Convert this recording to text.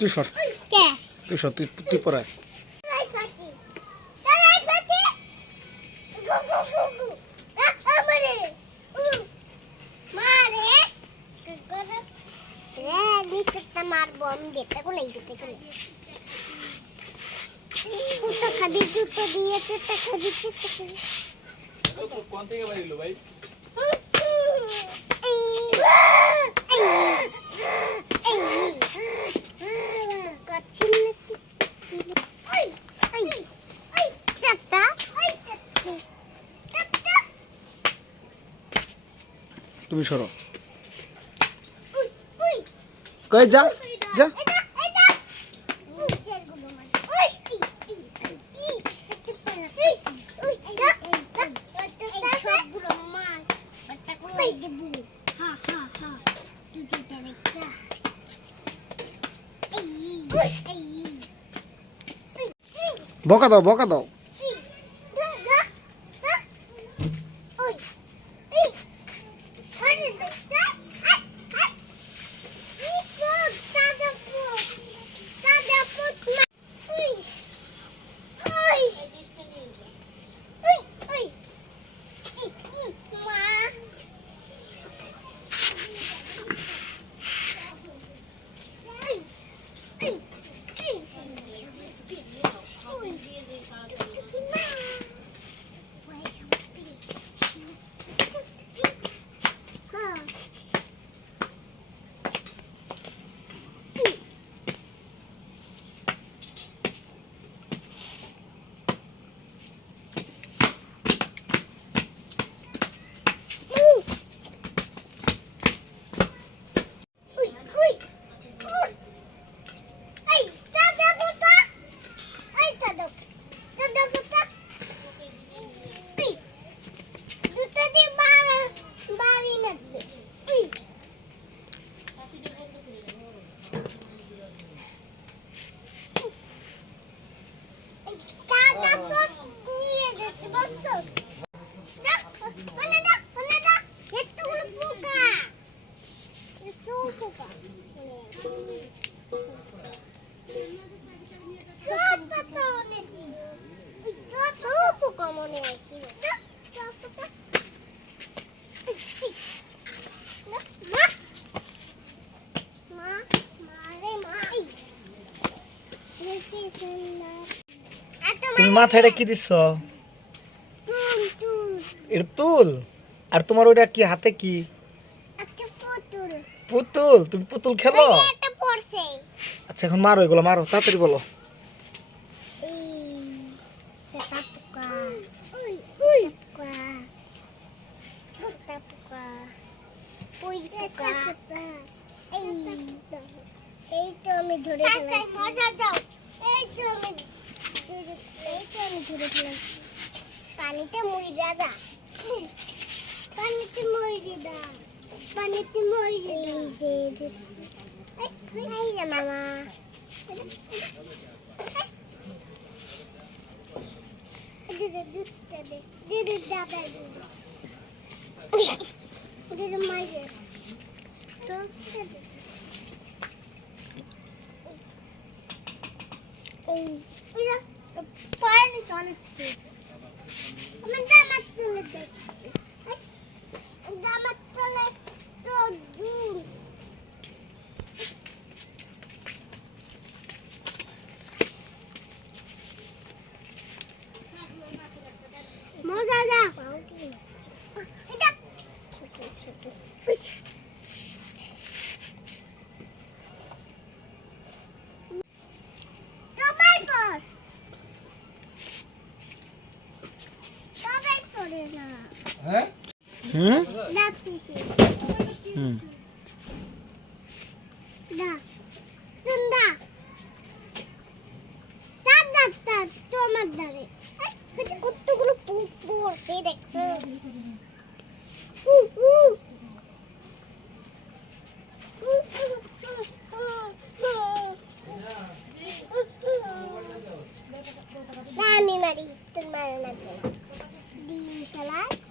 তুই সর তুই সর তুই পড়ায় মারবো আমি বেটা গুলাই দিতে গেলে কুত্তা খাবি জুতো দিয়ে চেষ্টা খাবি চেষ্টা খাবি কোন থেকে বাইলো ভাই তুমি সরো কই যা যা বকা দাও বকা দাও তুমি মাথায় কি দিছ এর তুল আর তোমার ওটা কি হাতে কি পুতুল তুমি পুতুল খেলো আচ্ছা এখন মারো এগুলো মারো তাড়াতাড়ি বলো এই তো আমি ধরে মজা দাও এই তো আমি ধরে ফেলেছি পানিতে মইরা দা পানিতে মইরা দা পানিতে মইরা দে এই রে মামা হ্যাঁ হুম ডাকতেছি হুম দা তুন্দা দাদ দাদ দাদ তোমার দারে কতগুলো পড়তে দেখছো আমি মারি তোর মারা না ডিম সালাদ